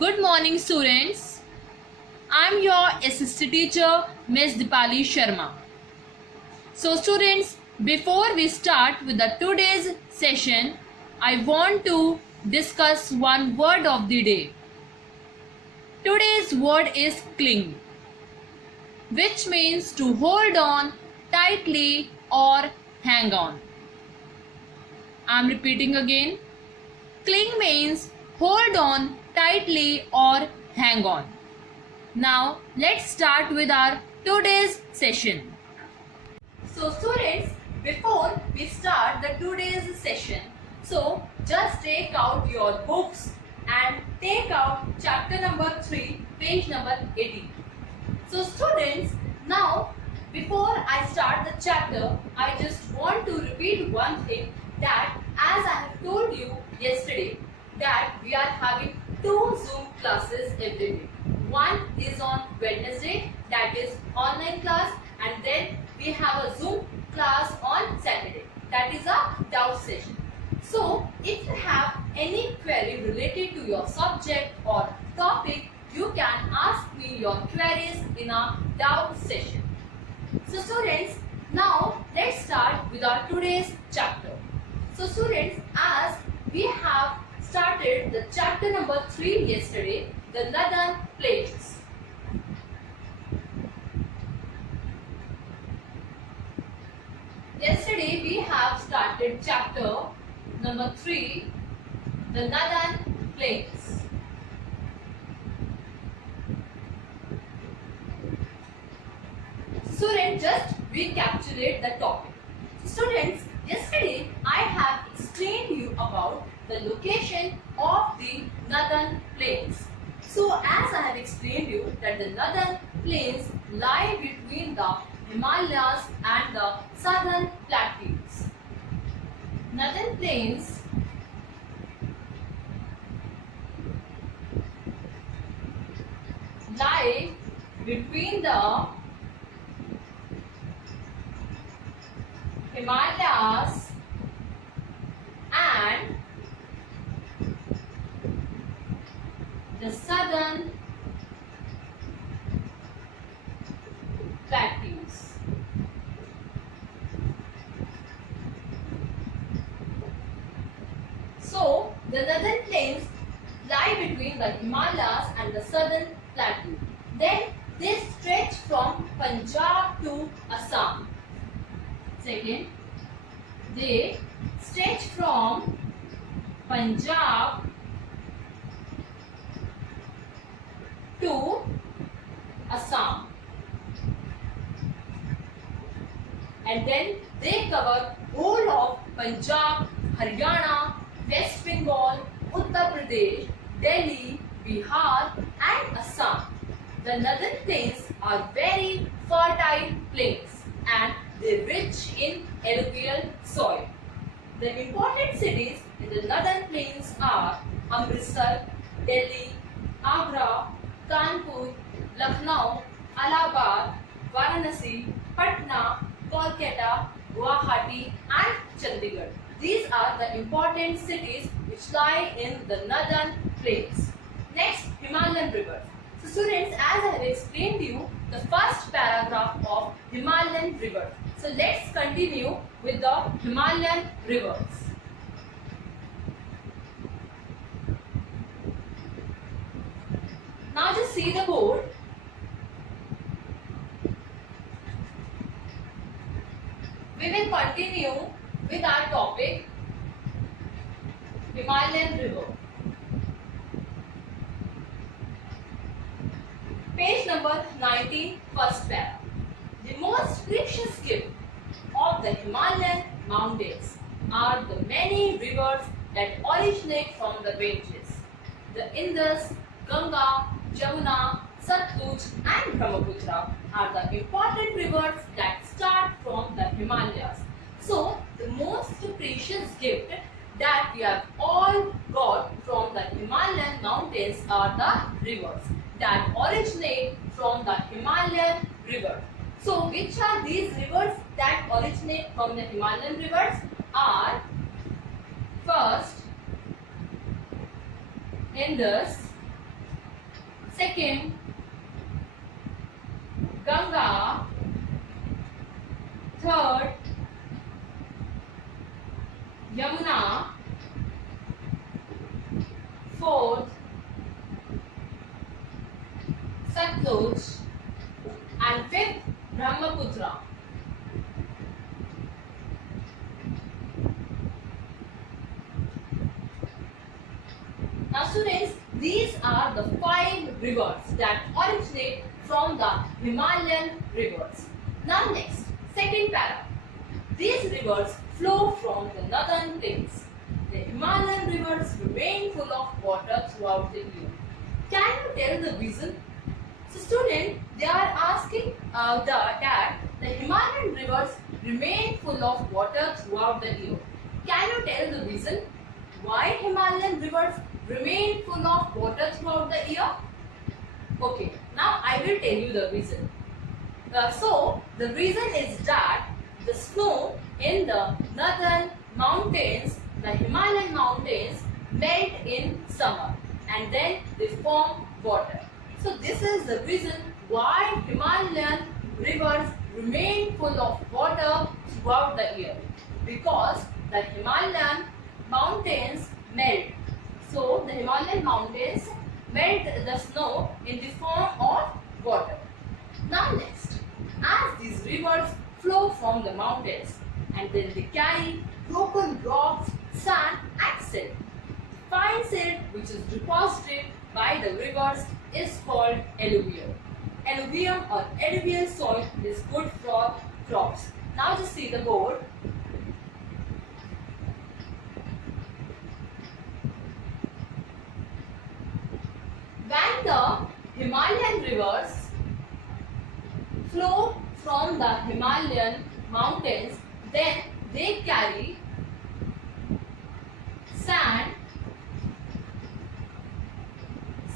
Good morning, students. I'm your assistant teacher, Ms. Dipali Sharma. So, students, before we start with the today's session, I want to discuss one word of the day. Today's word is cling, which means to hold on tightly or hang on. I'm repeating again. Cling means hold on tightly or hang on. Now let's start with our today's session. So students, before we start the today's session, so just take out your books and take out chapter number 3, page number 18. So students, now before I start the chapter, I just want to repeat one thing, that as I have told you yesterday, that we are having 2 Zoom classes every week. One is on Wednesday, that is online class, and then we have a Zoom class on Saturday, that is a doubt session. So if you have any query related to your subject or topic, you can ask me your queries in a doubt session. So students, now let's start with our today's chapter. So students, as we have started the chapter number 3 yesterday, the Northern Plains. Yesterday we have started chapter number 3, the Northern Plains. Students, just recapitulate the topic. Students, yesterday I have explained you about the location of the Northern Plains. So as I have explained you that the Northern Plains lie between the Himalayas and the Southern Plateaus. Northern Plains lie between the Himalayas and the Southern Plateaus. So, the Northern Plains lie between the Himalayas and the Southern Plateau. Then they stretch from Punjab to Assam. Second, they stretch from Punjab to Assam, and then they cover whole of Punjab, Haryana, West Bengal, Uttar Pradesh, Delhi, Bihar and Assam. The Northern Plains are very fertile plains and they rich in alluvial soil. The important cities in the Northern Plains are Amritsar, Delhi, Agra, Kanpur, Lucknow, Allahabad, Varanasi, Patna, Kolkata, Guwahati and Chandigarh. These are the important cities which lie in the Northern Plains. Next, Himalayan rivers. So students, as I have explained you the first paragraph of Himalayan rivers. So let's continue with the Himalayan rivers. Now just see the board. We will continue with our topic, Himalayan river. Page number 19, first paragraph. The most precious gift of the Himalayan mountains are the many rivers that originate from the ranges. The Indus, Ganga, Jamuna, Satluj and Brahmaputra are the important rivers that start from the Himalayas. So, the most precious gift that we have all got from the Himalayan mountains are the rivers that originate from the Himalayan river. So, which are these rivers that originate from the Himalayan rivers? Are first Indus, Second, Ganga. Third, Yamuna. Fourth, Satluj. And fifth, Brahmaputra. Now students, these are the 5 rivers that originate from the Himalayan rivers. Now next, second para. These rivers flow from the northern plains. The Himalayan rivers remain full of water throughout the year. Can you tell the reason? So student, they are asking that the Himalayan rivers remain full of water throughout the year. Can you tell the reason why Himalayan rivers remain full of water throughout the year? Okay, now I will tell you the reason. So the reason is that the snow in the northern mountains, the Himalayan mountains, melt in summer and then they form water. So this is the reason why Himalayan rivers remain full of water throughout the year, because the Himalayan mountains melt. So the Himalayan mountains melt the snow in the form of water. Now next, as these rivers flow from the mountains and then they carry broken rocks, sand and silt. Fine silt which is deposited by the rivers is called alluvium. Alluvium or alluvial soil is good for crops. Now just see the board. When the Himalayan rivers flow from the Himalayan mountains, then they carry sand,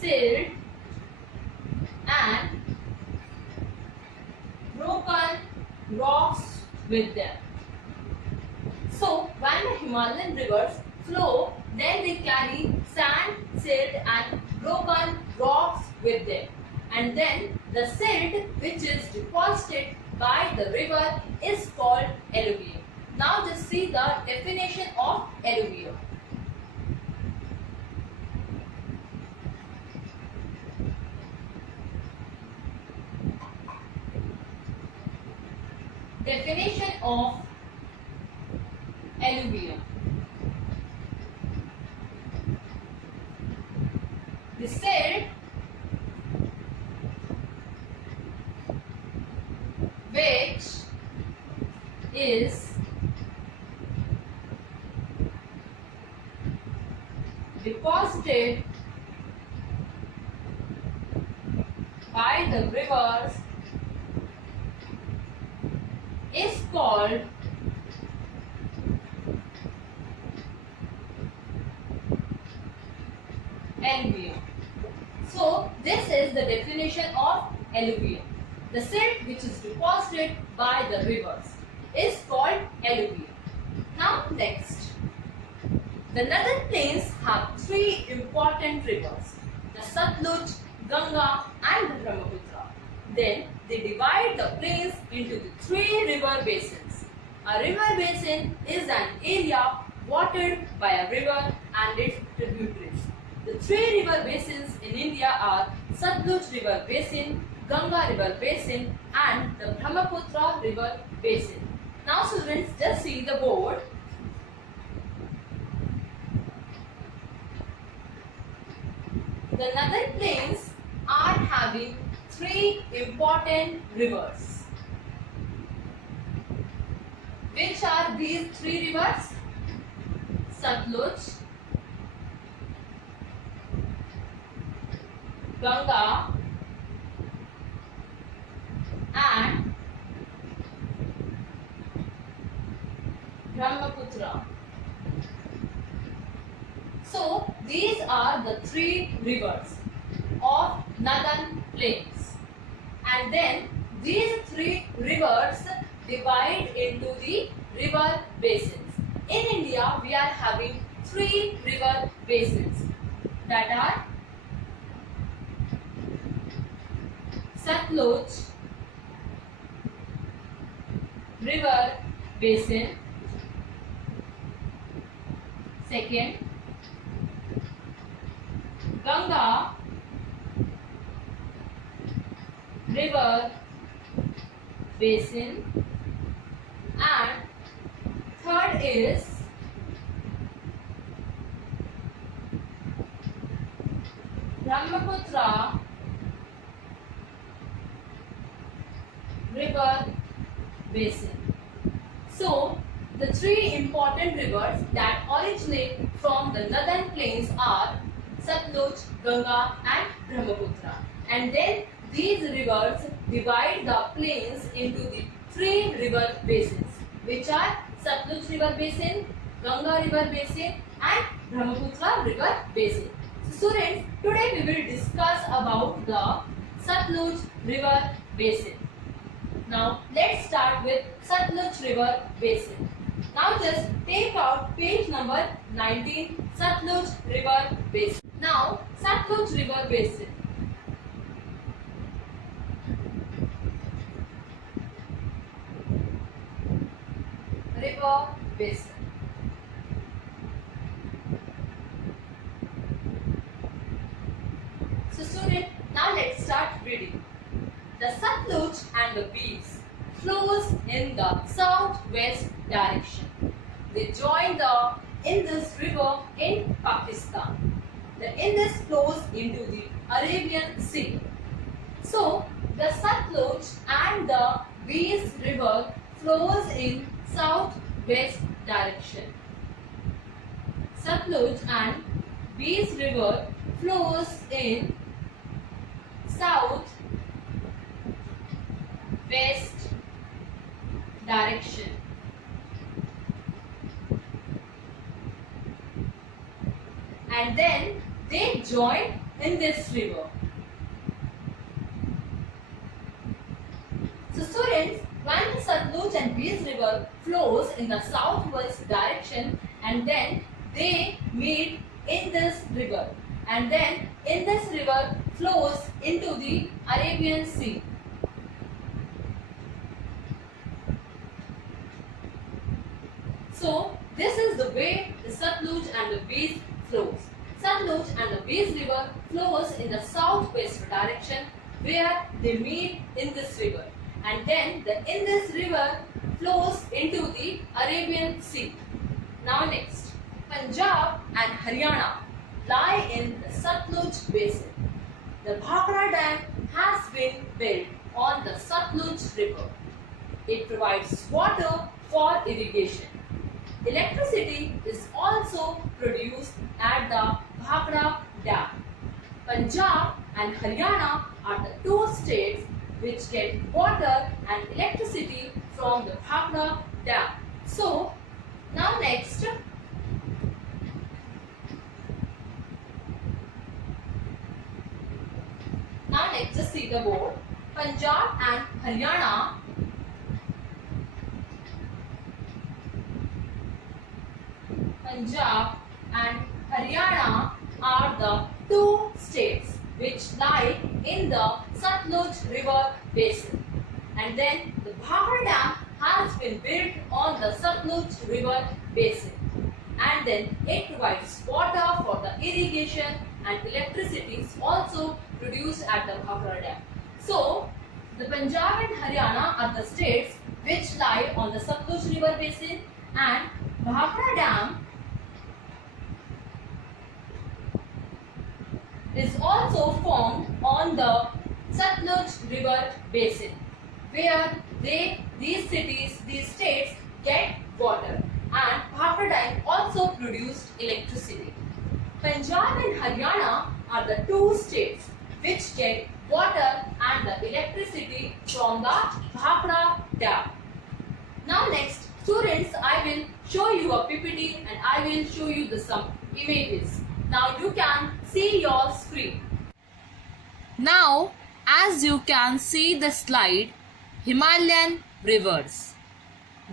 silt and broken rocks with them. So when the Himalayan rivers flow, then they carry sand, silt and broken rocks with them. And then the silt which is deposited by the river is called alluvium. Now just see the definition of alluvium. Definition of alluvium. The silt which is deposited by the rivers is called alluvium. So this is the definition of alluvium. The silt which is deposited by the rivers is called alluvium. Now next, the northern plains have 3 important rivers, the Satluj, Ganga and the Brahmaputra. Then they divide the plains into the 3 river basins. A river basin is an area watered by a river and its tributaries. The 3 river basins in India are Satluj River Basin, Ganga River Basin and the Brahmaputra River Basin. Now students, just see the board. The northern plains are having 3 important rivers. Which are these 3 rivers? Satluj, Ganga and Brahmaputra. So these are the 3 rivers of northern plains, and then these 3 rivers divide into the river basins. In India we are having 3 river basins, that are Satluj River Basin. Second, Ganga River Basin. And third is Brahmaputra River Basin. So, the three important rivers that originate from the northern plains are Satluj, Ganga and Brahmaputra. And then these rivers divide the plains into the three river basins, which are Satluj River Basin, Ganga River Basin and Brahmaputra River Basin. So students, today we will discuss about the Satluj River Basin. Now let's start with Satluj River Basin. Now just take out page number 19, Satluj River Basin. Now Satluj River Basin. River Basin. So student, now let's start reading. The Satluj and the Beas flows in the southwest direction. They join the Indus River in Pakistan. The Indus flows into the Arabian Sea. So the Satluj and the Beas River flows in southwest direction. Satluj and Beas River flows in south west direction. And then they join in this river. So students, when Satluj and Beas River flows in the southwest direction and then they meet in this river, and then in this river flows into the Arabian Sea. So this is the way the Satluj and the Beas flows. Satluj and the Beas River flows in the southwest direction where they meet in this river, and then the Indus River flows into the Arabian Sea. Now next, Punjab and Haryana lie in the Satluj Basin. The Bhakra Dam has been built on the Satluj River. It provides water for irrigation. Electricity is also produced at the Bhakra Dam. Punjab and Haryana are the two states which get water and electricity from the Bhakra Dam. So, now next, just see the board. Punjab and Haryana are the two states which lie in the Satluj River Basin. And then the Bhakra Dam has been built on the Satluj River Basin. And then it provides water for the irrigation, and electricity is also produced at the Bhakra Dam. So, the Punjab and Haryana are the states which lie on the Satluj River Basin, and Bhakra Dam is also formed on the Satluj River Basin, where these states get water, and Bhakra Dam also produced electricity. Punjab and Haryana are the two states which get water and the electricity from the Bhakra Dam. Now next, students, I will show you a PPT and I will show you some images. Now you can see your screen. Now, as you can see the slide, Himalayan rivers.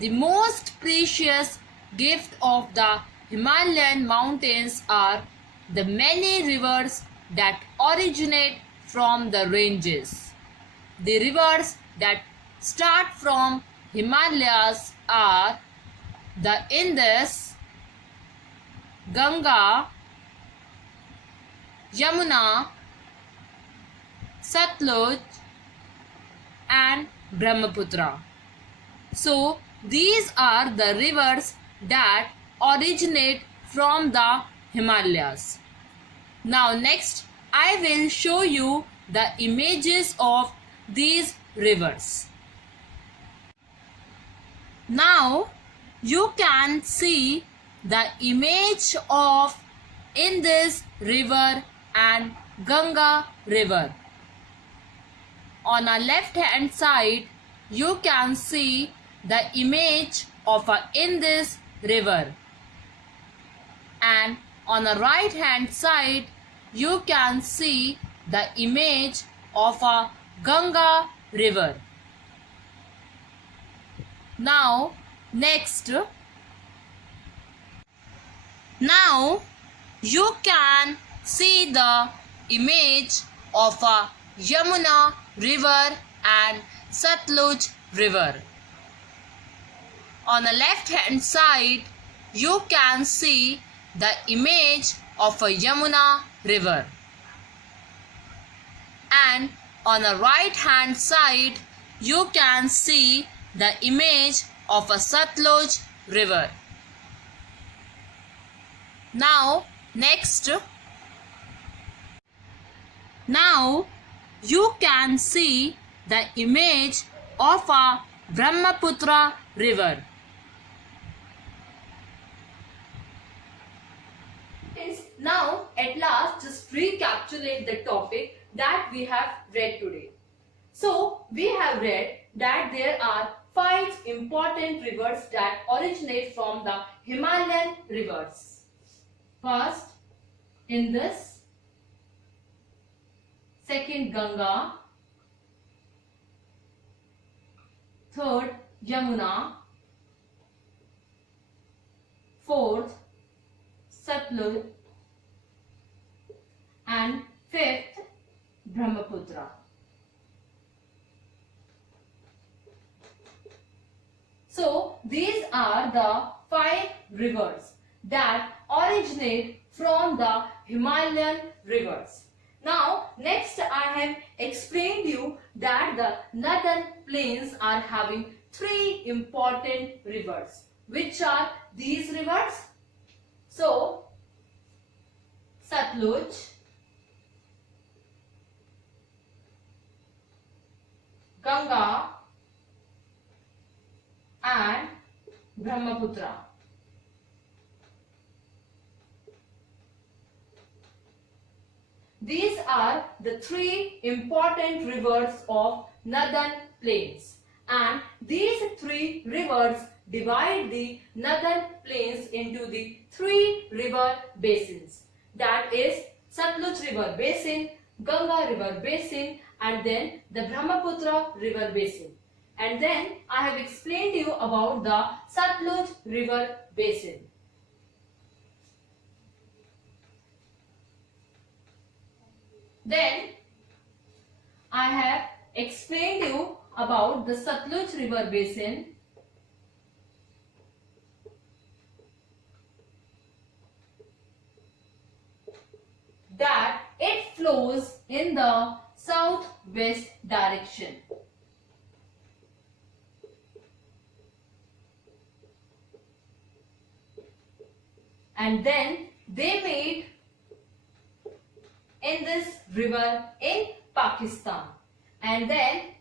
The most precious gift of the Himalayan mountains are the many rivers that originate from the ranges. the rivers that start from Himalayas are the Indus, Ganga, Yamuna, Satluj and Brahmaputra. So these are the rivers that originate from the Himalayas. Now next I will show you the images of these rivers. Now you can see the image of Indus river and Ganga river. On a left hand side you can see the image of a Indus river, and on the right hand side you can see the image of a Ganga river. Now you can see the image of a Yamuna river and Satluj river. On the left hand side you can see the image of a Yamuna river, and on the right hand side you can see the image of a Satluj river. Now you can see the image of a Brahmaputra river. Now at last just recapitulate the topic that we have read today. So we have read that there are 5 important rivers that originate from the Himalayan rivers. First, Indus. Second, Ganga. Third, Yamuna. Fourth, Satluj. And fifth, Brahmaputra. So these are the 5 rivers that originate from the Himalayan rivers. Now next I have explained you that the northern plains are having 3 important rivers. Which are these rivers? So Satluj, Ganga and Brahmaputra. These are the 3 important rivers of northern plains, and these 3 rivers divide the northern plains into the 3 river basins, that is Satluj river basin, Ganga river basin and then the Brahmaputra river basin. And then I have explained you about the Satluj river basin. Then I have explained you about the Satluj river basin. That it flows in the southwest direction. And then they meet in this river in Pakistan, and then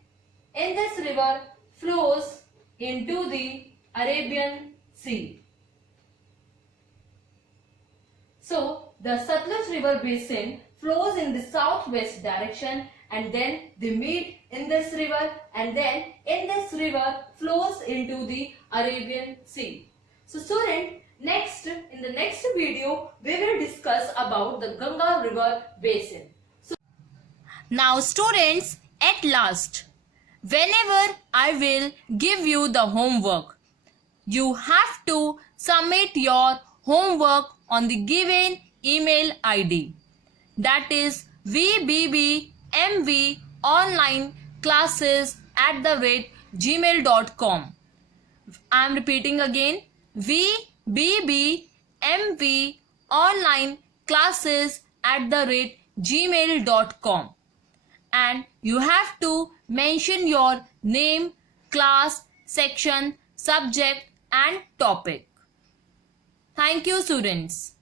in this river flows into the Arabian Sea. So the Satluj river basin flows in the southwest direction, and then they meet in this river, and then in this river flows into the Arabian Sea. So student, in the next video we will discuss about the Ganga river basin. So now students, at last, whenever I will give you the homework, you have to submit your homework on the given email ID, that is vbbmvonline vbbmvclasses@gmail.com. I am repeating again, vbbmonlineclasses@gmail.com, and you have to mention your name, class, section, subject and topic. Thank you, students.